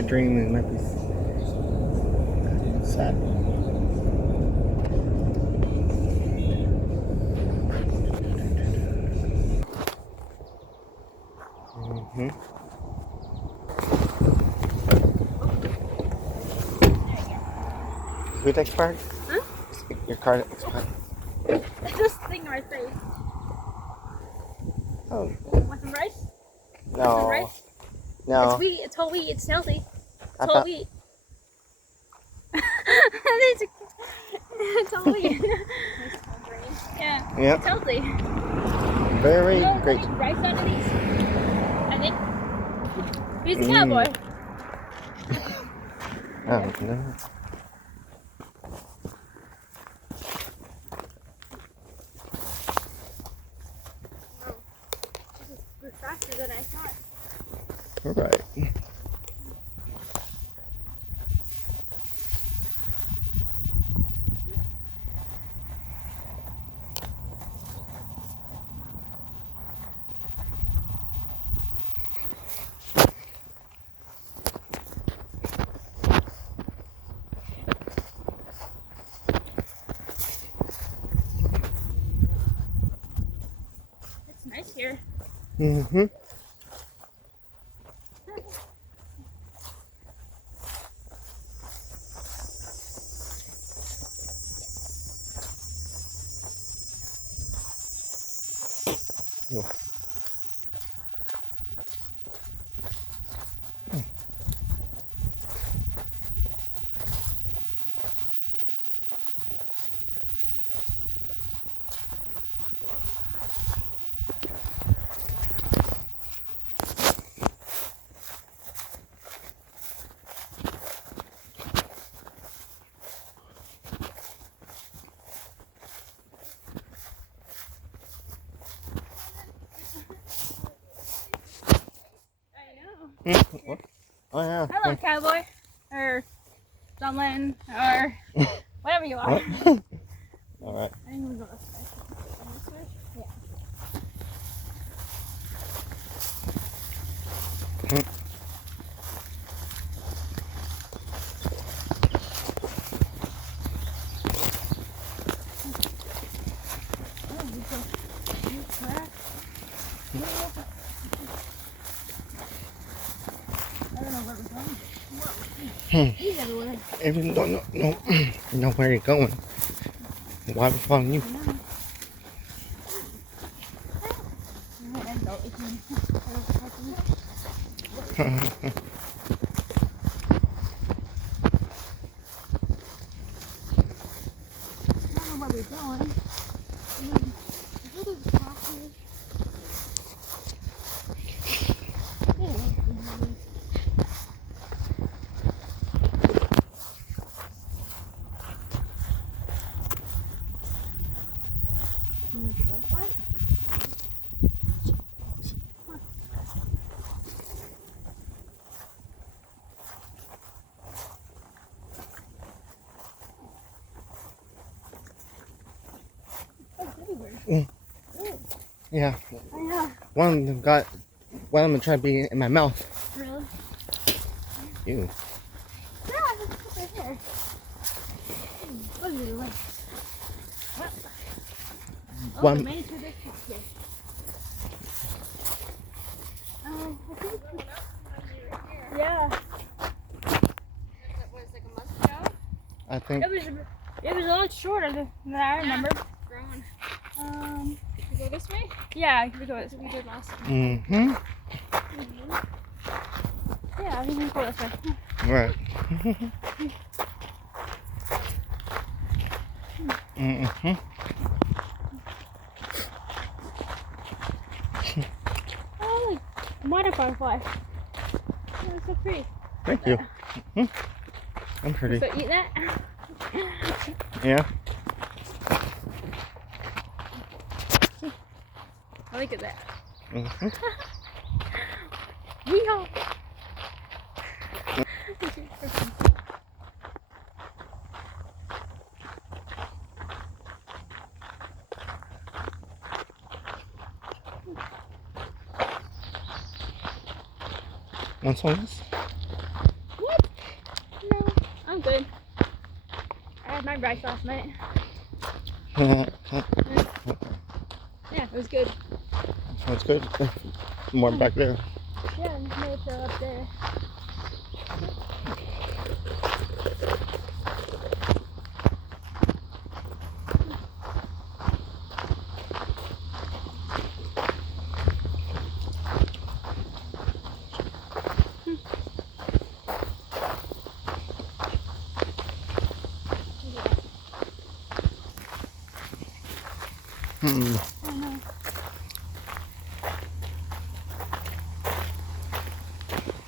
bad dream. It might be sad. Who's expired? Huh? Your card expired. It's this thing right there. Oh. Want some rice? No. Want some rice? No. It's wheat. It's whole wheat. It's healthy. It's whole wheat. It's whole wheat. Yeah. Yep. It's healthy. Very great. Rice out of these. I think. He's a cowboy. Oh, no. Wow. This is faster than I thought. All right. It's nice here. Mm-hmm. Oh yeah. Hello, cowboy, or dumpling, or whatever you are. All right. I think we'll go this way. Yeah. He's everywhere. Even don't know where you're going. Why am I following you? Yeah. One of them tried to be in my mouth. Really? Ew. Yeah, it's right here. Look at the legs. Oh, One. we made it to this house here. I think. Yeah. Was it like a month ago? I think. It was a lot shorter than I remember. Grown. Should we go this way? Yeah, we go this We way. did last time. Mm-hmm. Yeah, we can go this way. Right. Mm-hmm. Oh, look, water butterfly. Oh, it's so pretty. Thank you. Mm-hmm. I'm pretty. So eat that? Yeah. Look at that. Mm-hmm. Yeehaw! Want some of this? rice last night. Yeah, Yeah, it was good. sounds good. More back there. Yeah, and no trail up there. Hmm. I know.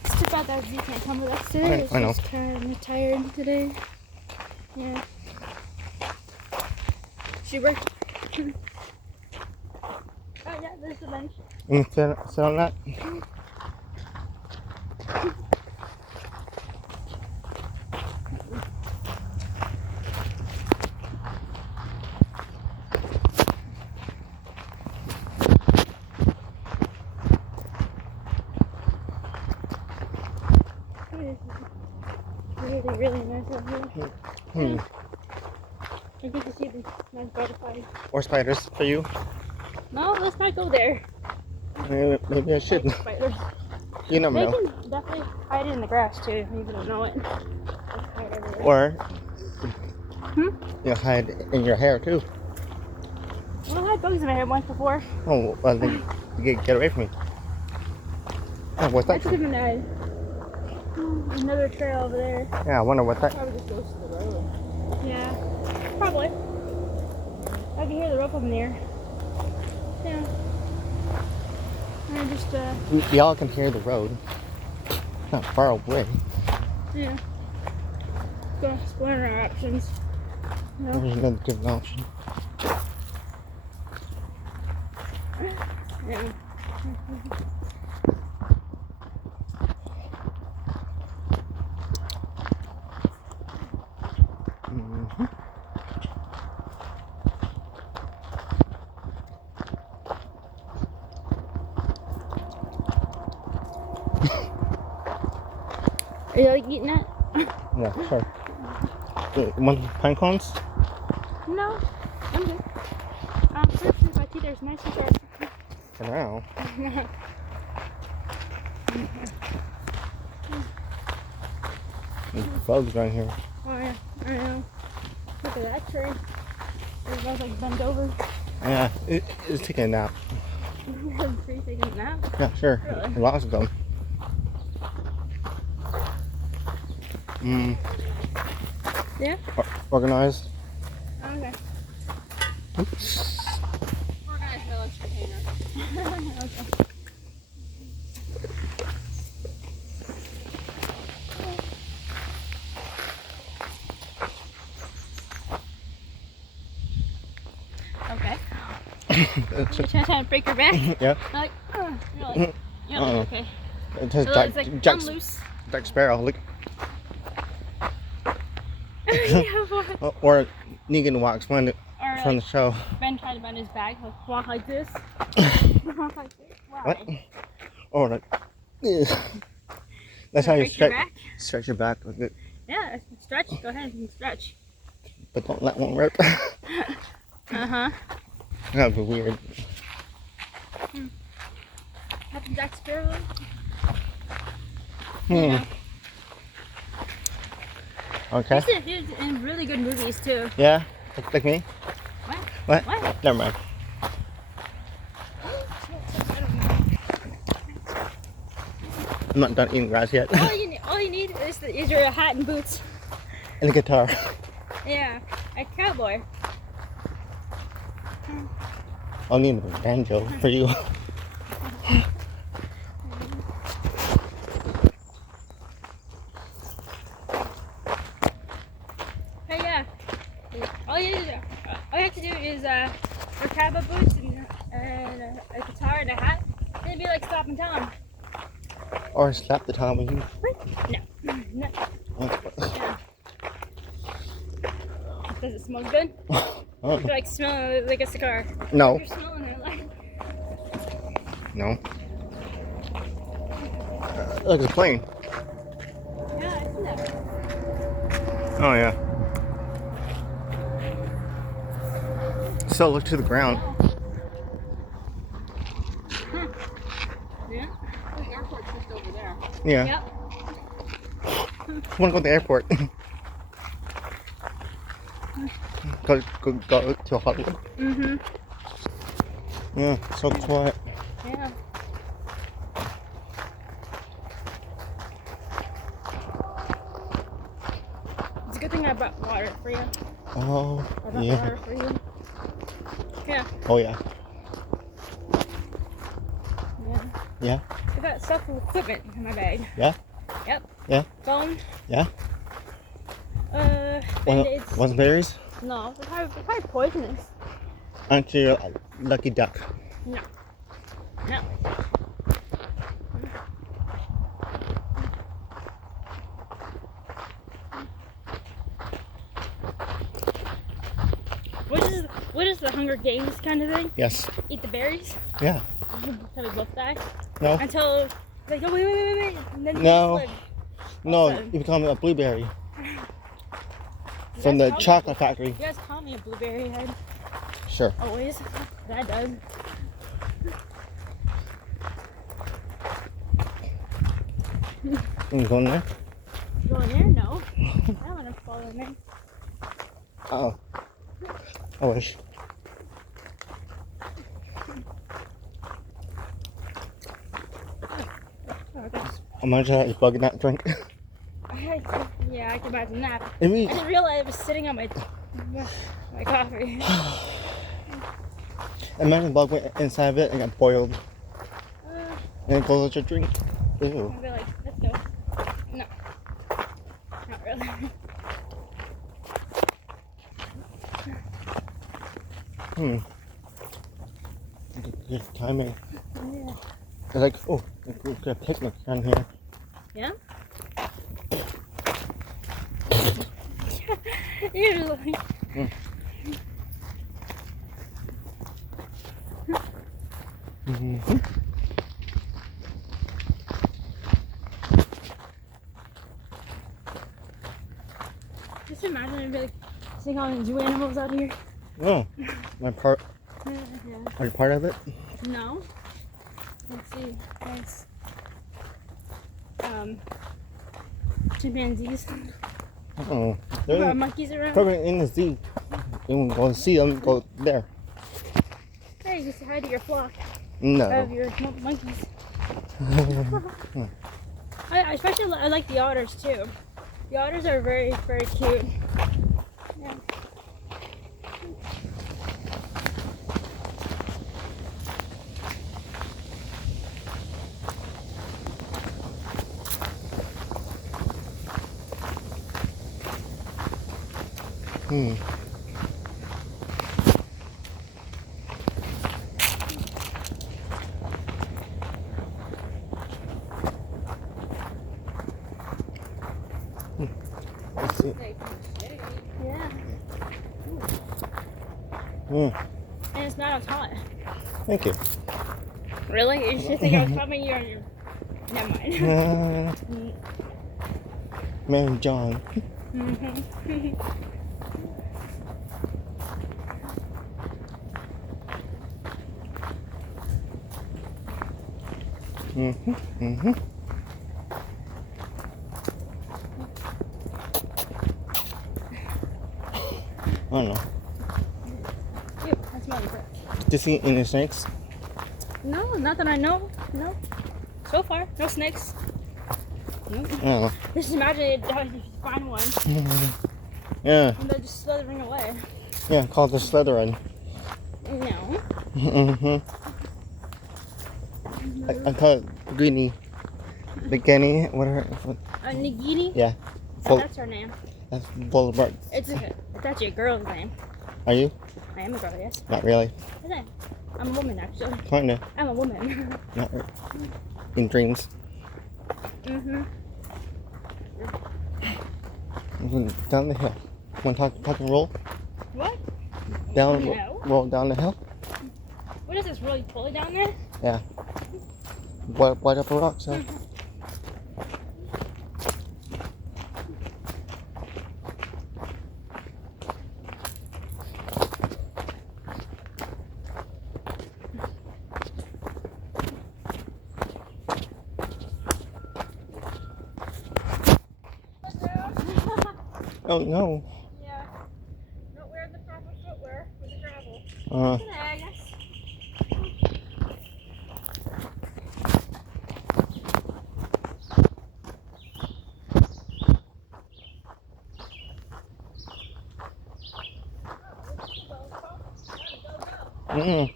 It's too bad that Z can't come with us today. I know. She's kind of tired today. Yeah. She worked. Oh yeah, there's the bench. You can sit on that? Really, really nice out here. Hmm. I get to see the nice butterflies. Or spiders for you? No, let's not go there. Maybe I should. Like spiders. You never They know. can definitely hide in the grass too, if you don't know it. They hide everywhere. Or Hmm? you hide in your hair too. Well, I had bugs in my hair once before. Oh, well then you get away from me. Oh, what's that? That's a different eye. Another trail over there. Yeah, I wonder what that. Probably just goes to the road. Yeah, probably. I can hear the rope from there. Yeah. I just, We all can hear the road. Not far away. yeah. Go exploring our options. You know? There's another different option. Yeah. Mm-hmm. Are you like eating that? Yeah, sure. You want pine cones? No, I'm good. First, my teeth are nice and sharp. For now. There's bugs right here. Oh yeah, I know. Look at that tree. It was like bent over. Yeah, it's taking a nap. The tree taking a nap. Yeah, sure. Really? Lots of them. Yeah? Organized. Okay. Oops. Organized village container. Okay. Okay. You're trying to break your back? Yeah. Like, you're like, okay. It says So it's like, I'm loose. Jack Sparrow. Look. Yeah, what? Or Negan walks one Or from like, the show. Ben tried to bend his back, like, walk like this. Walk like this. Why? What? Or like. That's how you Break your back? stretch your back with it. Yeah, stretch. Go ahead and stretch. But don't let one rip. Uh-huh. That'd be weird. Captain Jack Sparrow. Hmm. Okay. He's in really good movies too. Yeah? Like me? What? What? What? Never mind. I'm not done eating grass yet. All you need is your hat and boots. And a guitar. Yeah, a cowboy. I'll need a banjo for you. Hey, yeah. All you have to do is wear cowboy boots and a guitar and a hat. And it'd be like stopping Tom. Or slap the top with you. No. No. Oh. Yeah. Does it smell good? Oh. You're like smelling like a cigar. No. You're smelling it like. No. Look, it's a plane. Yeah, I see that. Oh, yeah. So look to the ground. Yeah. The airport's just over there. Yeah. Yep. I want to go to the airport. go to Hollywood. Mhm. Yeah, so quiet. Yeah. It's a good thing I brought water for you. Oh, I brought yeah. water for you. Yeah. Oh, yeah. Yeah. Yeah. I got stuff and equipment in my bag. Yeah? Yep. Yeah? Phone. Yeah? Band-Aids. Want some berries? No, they're probably poisonous. Aren't you a lucky duck? No. No. What is the Hunger Games kind of thing? Yes. Eat the berries? Yeah. Until we both die? No? Until, like, oh, wait. And then No. you No, Awesome. you become a blueberry. You From guys the call me- chocolate factory. You guys call me a blueberry head. Sure. Always. That does. You going there? Go in there? No. I don't want to fall in there. Oh. I wish. Oh, that's, Imagine that bug in that drink. yeah, I can imagine that. I I mean, didn't realize it was sitting on my coffee. imagine the bug went inside of it and got boiled. And it goes with your drink. Ew. I'd be like, let's go. No. Not really. Good timing. Yeah. It's like, oh, we got a picnic down here. Yeah? You're just like... Mm-hmm. Just imagine it'd be like seeing all the zoo animals out here. Oh, my part. Yeah. Are you part of it? No. Let's see. There's chimpanzees. Oh, There are they're monkeys around. probably in the zoo. You want to go see them? Go there. Hey, you can say hi to your flock No. of your monkeys. I especially I like the otters too. The otters are very, very cute. Yeah. Hmm. Let's see. Yeah. Mm. And it's not as hot. Thank you. Really? You should think I was coming you on your... Never mind. Man, John. Mhm. Mm-hmm. Mm-hmm. I don't know. Ew, that smells good. Did you see any snakes? No, not that I know. No. So far, no snakes. Nope. I don't know. Just imagine it, if you find one Yeah. and they're just slithering away. Yeah, called the Slytherin. No. Mm-hmm. I call it Greenie. The Guinea, whatever. Nagini? Yeah. Oh, that's her name. That's Voldemort. It's actually a girl's name. Are you? I am a girl, yes. Not really. Is it? I'm a woman, actually. Kinda. I'm a woman. Not in dreams. Mm-hmm. Down the hill. Want to talk and roll? What? Down, No. roll down the hill? What is this, really pulley down there? Yeah. What up a rock, so. Oh no. Yeah. Not wearing the proper footwear for the gravel. Uh. It's an egg. Mm.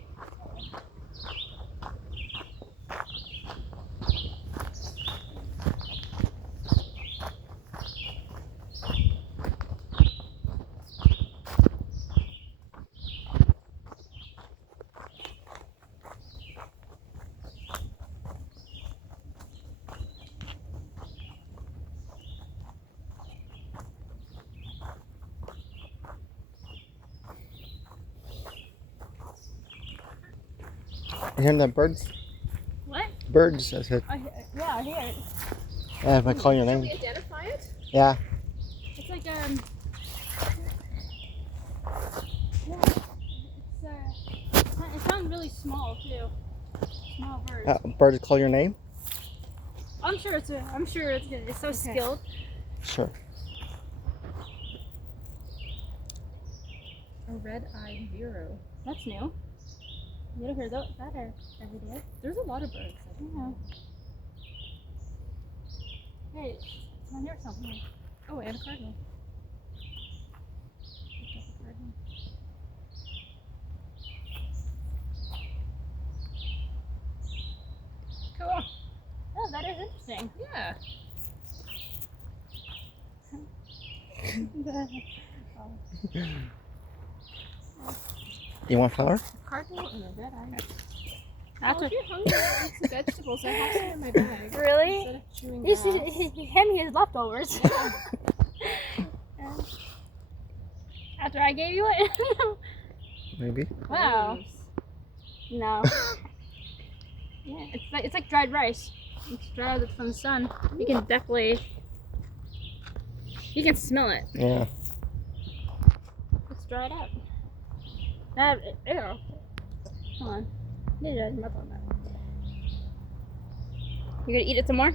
You hearing that birds? What? Birds, I said. Yeah, I hear it. Yeah, if I call your Can name. we identify it? Yeah. It's like yeah. It sounds really small too. Small birds. Birds call your name? I'm sure it's good. It's so skilled. Sure. A red-eyed Vero. That's new. You don't hear that every day. There's a lot of birds. Yeah. Hey, I hear something. Oh, and a cardinal. Cool. Oh, that is interesting. Yeah. You want flour? Cardinal and a red-eyed. That's If you're hungry and eat some vegetables, I have some in my bag. Really? Instead of chewing This grass. is hand me his leftovers. After I gave you it. Maybe. Wow. No. Yeah, it's like dried rice. It's dried from the sun. You can smell it. Yeah. It's dried up. Ew. Hold on. You gonna eat it some more?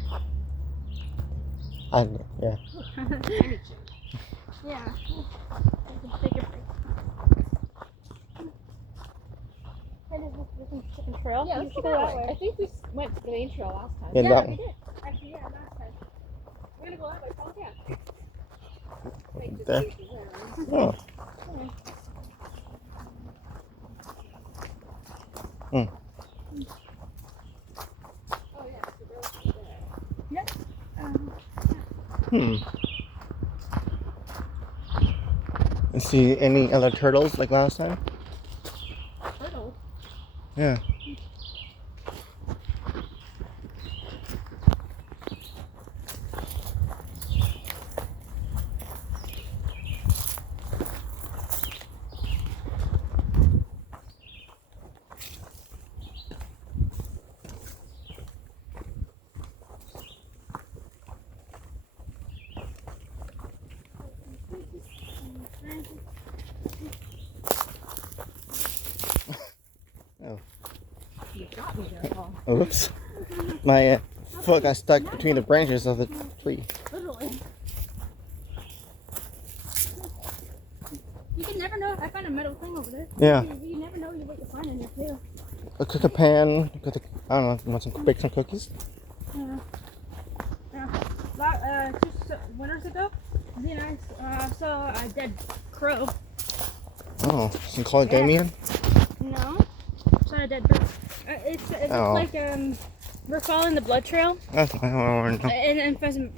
Yeah. Yeah. Take a break. Chicken trail. Yeah, We let's should go that way. way. I think we went to the main trail last time. Yeah, that we one. did. Actually, yeah, last time. We're gonna go that way. Follow down. There. Oh. Oh yeah, the road's there. Hmm. You see any other turtles like last time? Turtle. Yeah. You got me there, Paul. Oops. My foot got stuck between the branches of the tree. Literally. You can never know. I found a metal thing over there. Yeah. You never know what you're finding there too. A cookie pan. I don't know. You want bake some cookies? Yeah. Just winters ago, you know, I saw a dead crow. Oh, you can call it Yeah. Damien? No, it's not a dead bird. It's Oh. like we're following the blood trail, That's I don't know. and for some.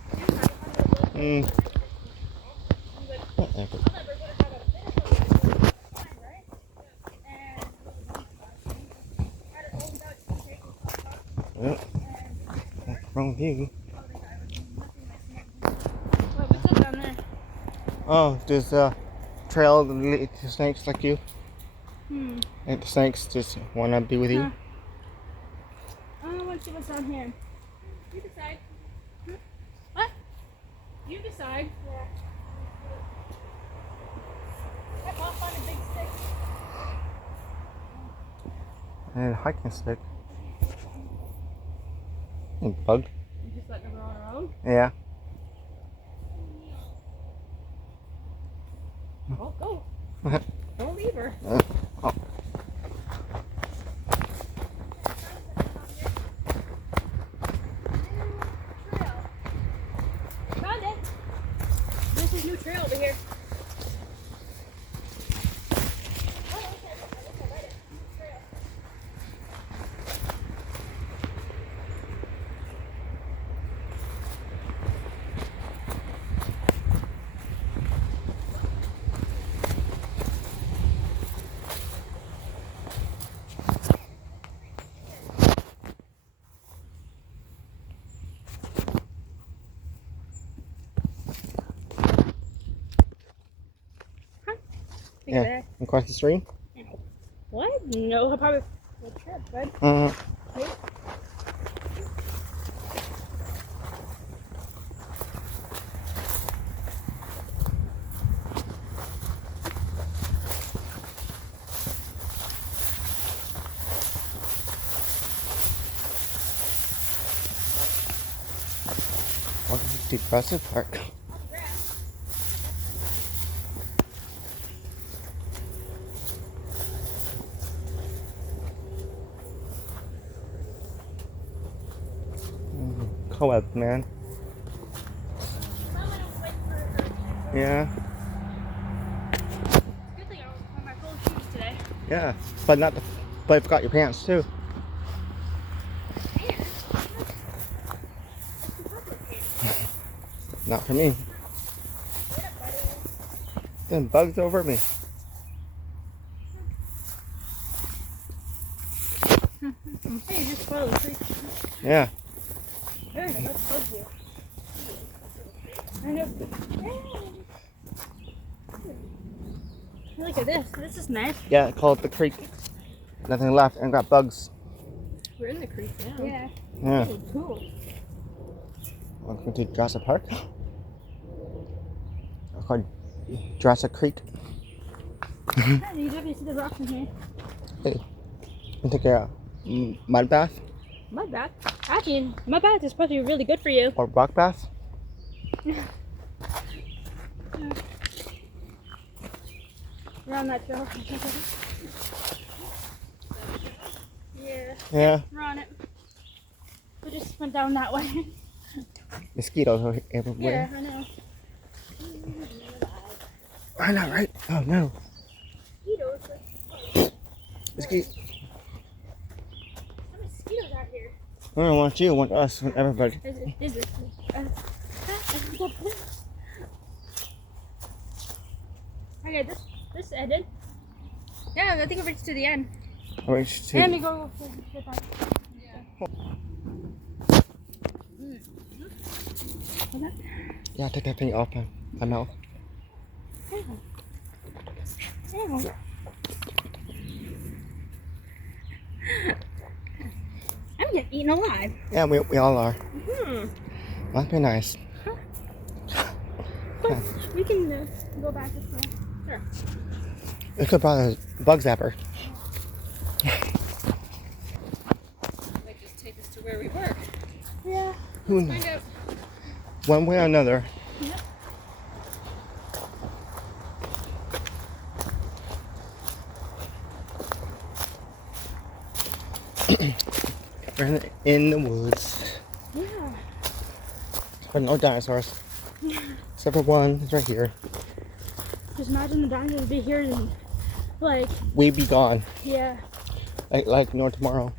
Whatever. Yep. What's wrong with you? What's that down there? Oh, there's a trail that leads to snakes like you. Hmm. And the snakes just want to be with you. Huh. I want to see what's down here. You decide. What? You decide. Yeah. I can't find a big stick. And a hiking stick. And bug. You just let them go on their own. Yeah. Go. Don't leave her. Oh. Found it. This is new trail over here. Look at Yeah. that. Across the stream. What? No, he'll probably trip, bud. Wait. Welcome to Jurassic Park. Co-op, man. Yeah. Good thing I was wearing my full shoes today. Yeah. But not the. But I forgot your pants too. Not for me. Then bugs over me. Hey, you just follow the tree. Yeah. Very nice. Let's go here. I know. Look at this. This is nice. Yeah. Call it the creek. Nothing left and got bugs. We're in the creek now. Yeah. Yeah. Oh, cool. Welcome to Jurassic Park. It's called Jurassic Creek. Yeah, you definitely see the rocks in here. Hey. You take a mud bath Mud bath. Actually, mud bath is supposed to be really good for you. or rock bath? We're on that trail. Yeah, Yeah. we're on it. We just went down that way. Mosquitoes Yeah, everywhere. I know. I know, right? Oh no. Mosquitoes. Mosquito. How many mosquitoes out here? I don't want you, I want us, I want everybody. Is it? Okay, this ended. Yeah, I think we reached to the end. Alright, And we go get that. yeah, take that thing off my mouth. I'm getting eaten alive. Yeah, we all are. Hmm. Must be nice. But we can go back this way. Sure. We could probably bug zapper. Might just take us to where we were. Yeah. Who knows? Find out. One way or another. Yep. We're in the woods. Yeah. But no dinosaurs. Except for one, it's right here. Just imagine the dinosaurs would be here and like, We be gone. yeah. Like no tomorrow.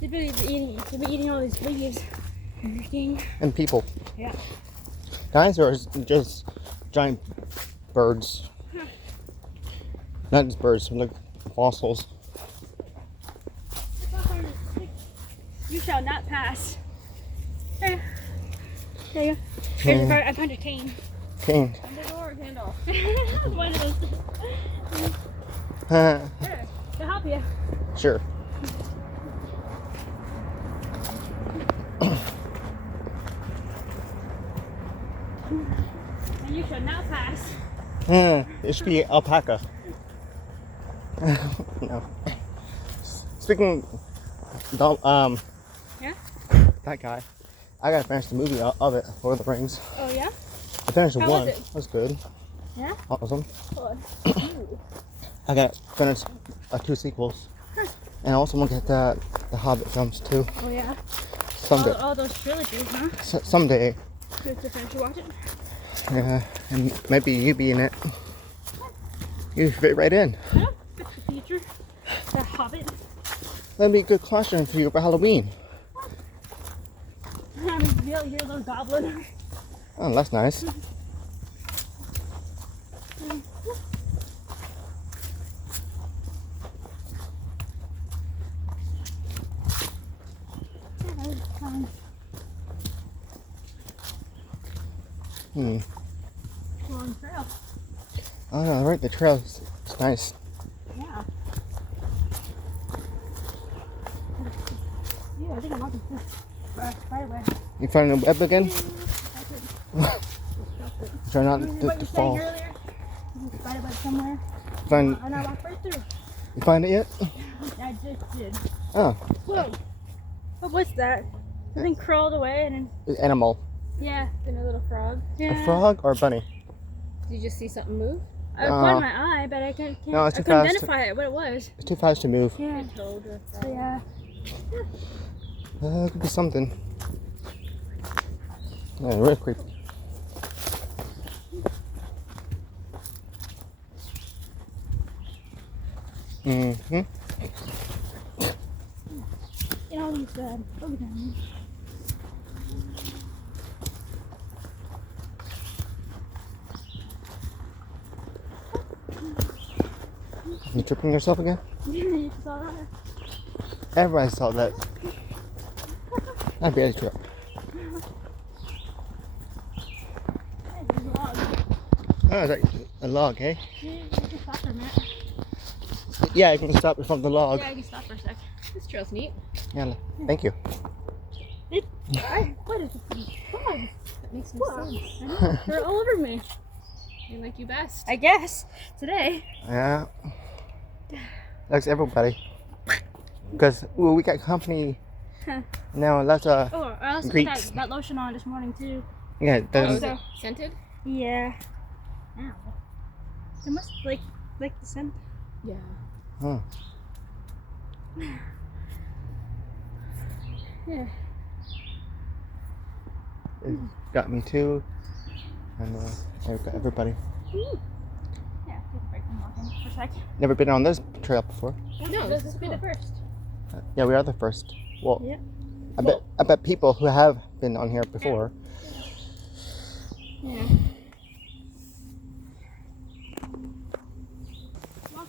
They'd be eating all these leaves and everything. And people. Yeah. Dinosaurs, just giant birds. Not just birds, like fossils. You shall not pass. There you go. Here's your card. I found your cane. Cane. And the door handle. One of those. Sure. Sure. To help you. And you shall not pass. It should be alpaca. No. Speaking Yeah? that guy, I gotta finish the movie of it, Lord of the Rings. Oh yeah? I finished How one. was it? That was good. Yeah? Awesome. Good. Ooh. I got finished 2 sequels. And I also want to get the Hobbit films too. Oh, yeah. Someday. All those trilogies, huh? Someday. Good to finish watching. Yeah. And maybe you be in it. You fit right in. Yeah, it's the future. The Hobbit. That'd be a good costume for you for Halloween. I mean, you're a little goblin. Oh, that's nice. Long trail. Oh no, right, the trail is nice. Yeah. Yeah, I think I'm looking for spider web. You found a web again? I Try not could. to What you fall. saying earlier? There's a spider web somewhere. Find, And I walked right through. you find it yet? I just did. Oh, Whoa. What was that? Something crawled away and then, it's animal. yeah. Been a little frog. Yeah. A frog or a bunny? Did you just see something move? I caught my eye, but I can't No, it's I too couldn't fast. identify it, what it was. It's too fast to move. Yeah. A toad or a frog? So, yeah. It could be something. Yeah, real creepy. Mm-hmm. You know, these over down You tripping yourself again? there. You saw that? Everybody saw that. I'd barely trip. Hey, there's a log. Oh, it's like a log, eh? Yeah, you can stop for a minute. Yeah, you can stop in front of the log. Yeah, you can stop for a sec. This trail's neat. Yeah, thank you. What is this? Bugs. That makes no What? sense. I know. They're all over me. They like you best. I guess. Today. Yeah. Thanks everybody. Because we got company Huh. now. Let's Oh, I also put Greeks. that lotion on this morning too. yeah. Oh, Then, is it scented? Yeah. Ow. It must like the scent. Yeah. huh. Yeah. It got me too, and it got everybody. Ooh. Yeah, take a break from walking for a sec. Never been on this trail before. No, this this is will be the cool. first. Yeah, we are the first. Well, Yeah. I bet people who have been on here before. Yeah.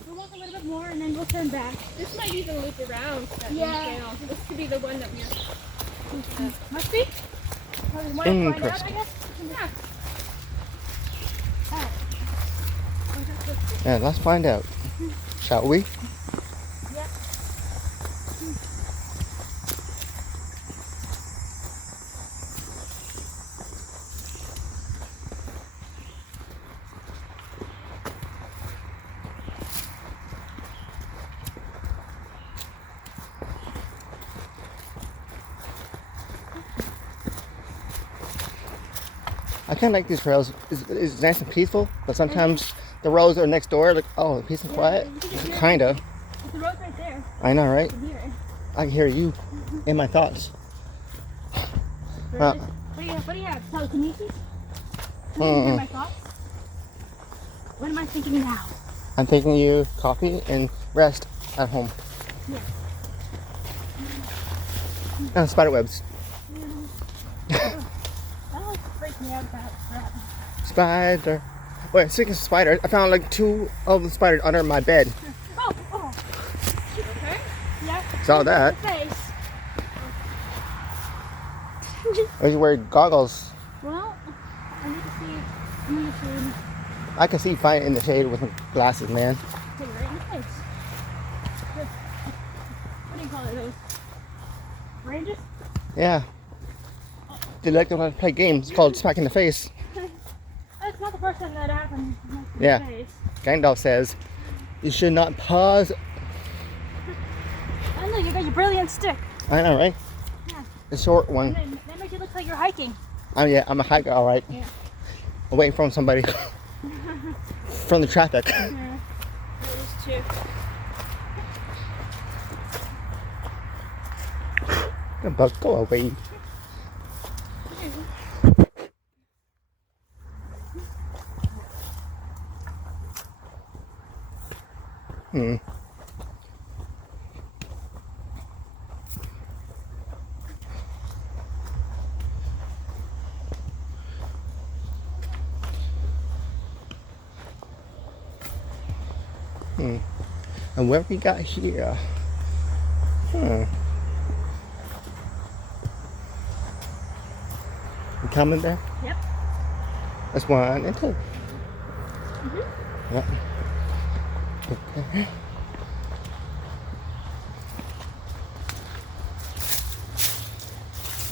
We'll walk a little bit more and then we'll turn back. This might even loop around that new Yeah. trail. This could be the one that we're... Must be. Probably want to find out, I Interesting. guess. Yeah. Alright. Yeah, let's find out, shall we? Yeah. I kind of like these trails. It's nice and peaceful, but sometimes the roads are next door. Like, oh, peace and quiet. you can hear it. Kinda. The road's right there. I know, right? You can hear it. I can hear you in my thoughts. Well- What do you have? Telekinesis? You can hear my thoughts? What am I thinking now? I'm taking you coffee and rest at home. Yeah. And spider webs. That like freaked me out about that. Spider. Wait, speaking of spiders, I found like 2 of the spiders under my bed. Oh. Okay. Yeah. Saw that. Face. I was wearing goggles. Well, I need to see. I can see fine in the shade with my glasses, man. Take it right in the face. What do you call it? Those ranges? Yeah. They like to want to play games called Smack in the Face. That's not the first time that happened. In Yeah. the face. Gandalf says, you should not pause. I know you got your brilliant stick. I know, right? Yeah. The short one. And then that makes it look like you're hiking. Yeah, I'm a hiker, all right. Yeah. I'm waiting for somebody. from the traffic. Yeah. That is true. But go away. Hmm. And what we got here? You coming there? Yep. That's 1 and 2. Yep. Okay.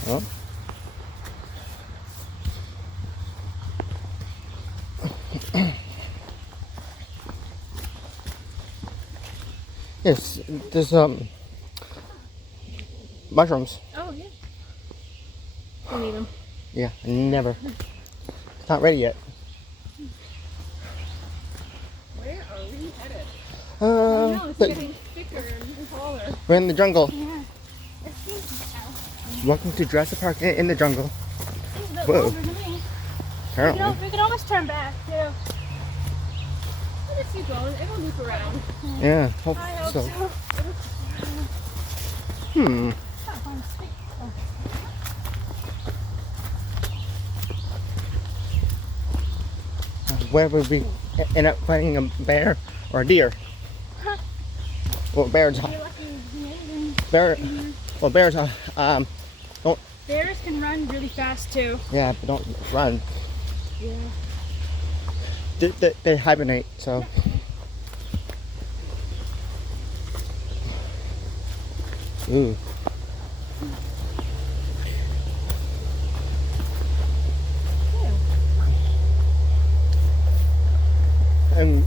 Oh. Yes, there's mushrooms. Oh, yeah. I need them. Yeah, never. It's not ready yet. Where are we headed? No, it's But getting Thicker and taller. we're in the jungle. Yeah. It seems Welcome to Jurassic Park in the jungle. a bit Whoa. longer to me. Apparently. We can almost turn back, too. Let's keep going. It'll loop around. Yeah, hope I hope so. so. Hmm. Can't find a stick. Oh. Where would we end up finding a bear or a deer? Well, bears. You're lucky. Amazing. Bear. Well, bears. Don't. Bears can run really fast, too. Yeah, but don't run. Yeah. They hibernate. So. Ooh. And.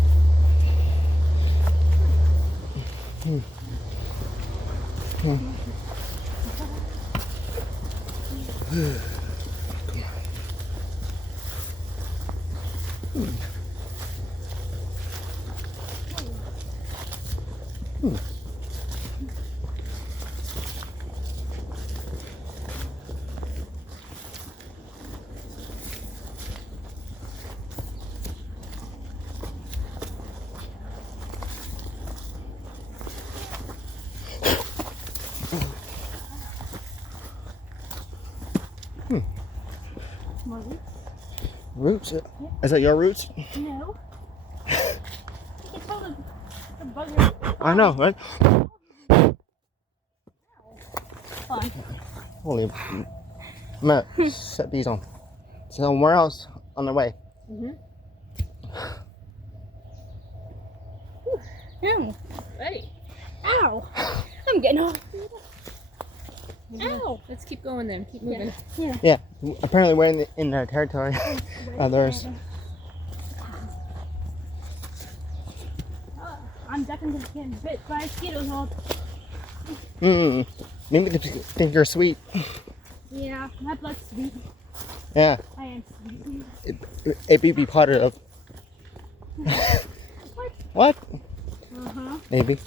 More roots? Roots? Is that your roots? No. You can tell the bugger. I know, right? Fun. Holy. I'm gonna set these on. Somewhere else on the way. Ew. Hey. Ow. I'm getting off. Ow. Let's keep going then. Keep moving. Yeah. Yeah. Apparently we're in their territory. Others. I'm definitely getting bit by mosquitoes all. Maybe they think you're sweet. Yeah, my blood's sweet. Yeah. I am sweet. It be part of. What? Uh-huh. Maybe.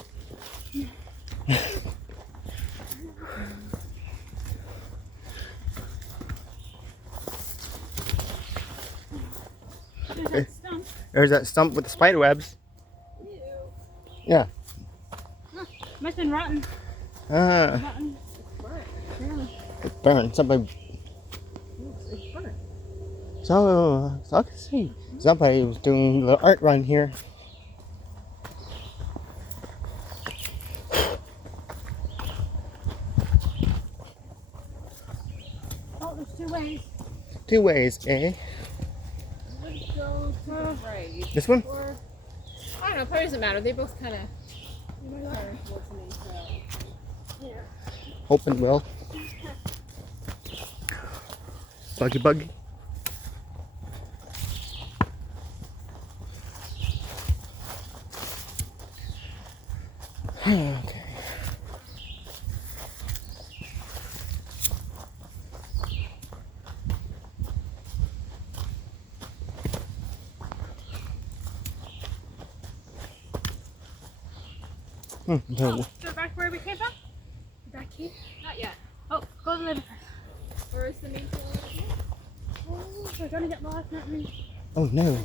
There's that stump. There's that stump with the spider webs. Ew. Yeah. Huh. Must have been rotten. Rotten. Yeah. It's burned. Somebody. It's burnt. So I can see somebody was doing the art run here. Oh, there's 2 ways. 2 ways, eh? Let's go to the right. This one? Or, I don't know. Probably doesn't matter. They both kind of are towards me. So. Yeah. Open will. Buggy. Okay. No. Oh, go back where we came from? Back here? Not yet. Oh, go to the river first. Where is the main trail right here? Oh, we're gonna get lost, not me. Oh no.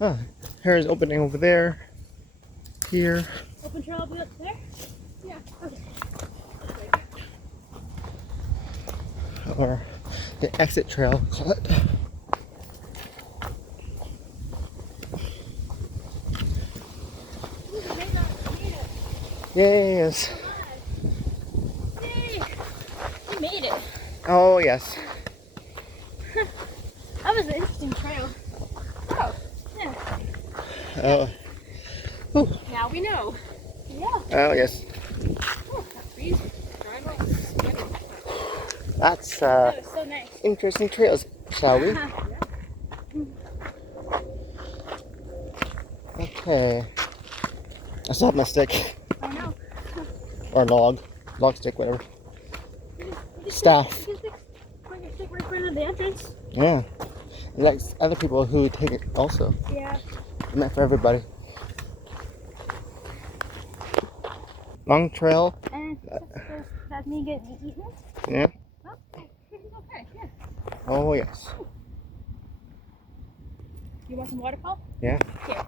Oh, here's opening over there. Here. Open trail will be up there? Yeah. Okay. Or the exit trail, call it. Ooh, we made it. Yes. Yay! We made it. Oh yes. That was an interesting trail. Oh, Yeah. Oh. now we know. Yeah. Oh yes. Oh, that's easy. Driving. That's That was so nice. interesting trails, shall we? Okay. I still have my stick. I know. Or log stick, whatever. You just Staff. You just put your stick right in front of the entrance. Yeah. Like other people who take it also. Yeah. It's meant for everybody. Long trail. And that's me getting eaten. Yeah. Oh, okay, yeah. Oh yes. You want some waterfall? Yeah. Here.